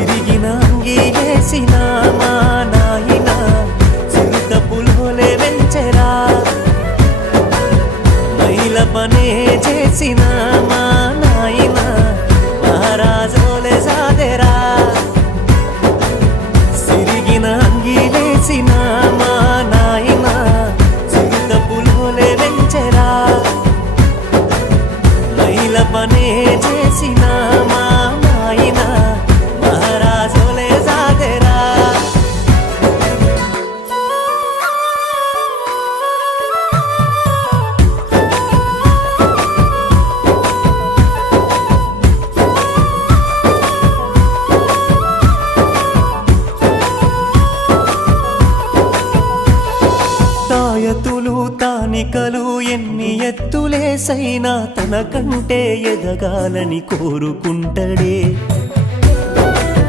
సిరిగిన అంగీలేసిన మా నాయన చిరుత పులోలే వెంచెరా మైల పనే చేసిన మా నాయన మహారాజోలే సాదెరా సిరిగిన అంగీలేసిన మా నాయన చిరుత పులోలే వెంచెరా మైల పనే చేసిన మా నాయన మహారాజోలే సాదెరా తాయతులు తానికలు ఎన్ని ఎత్తులేసైనా తనకంటే ఎదగాలని కోరుకుంటడే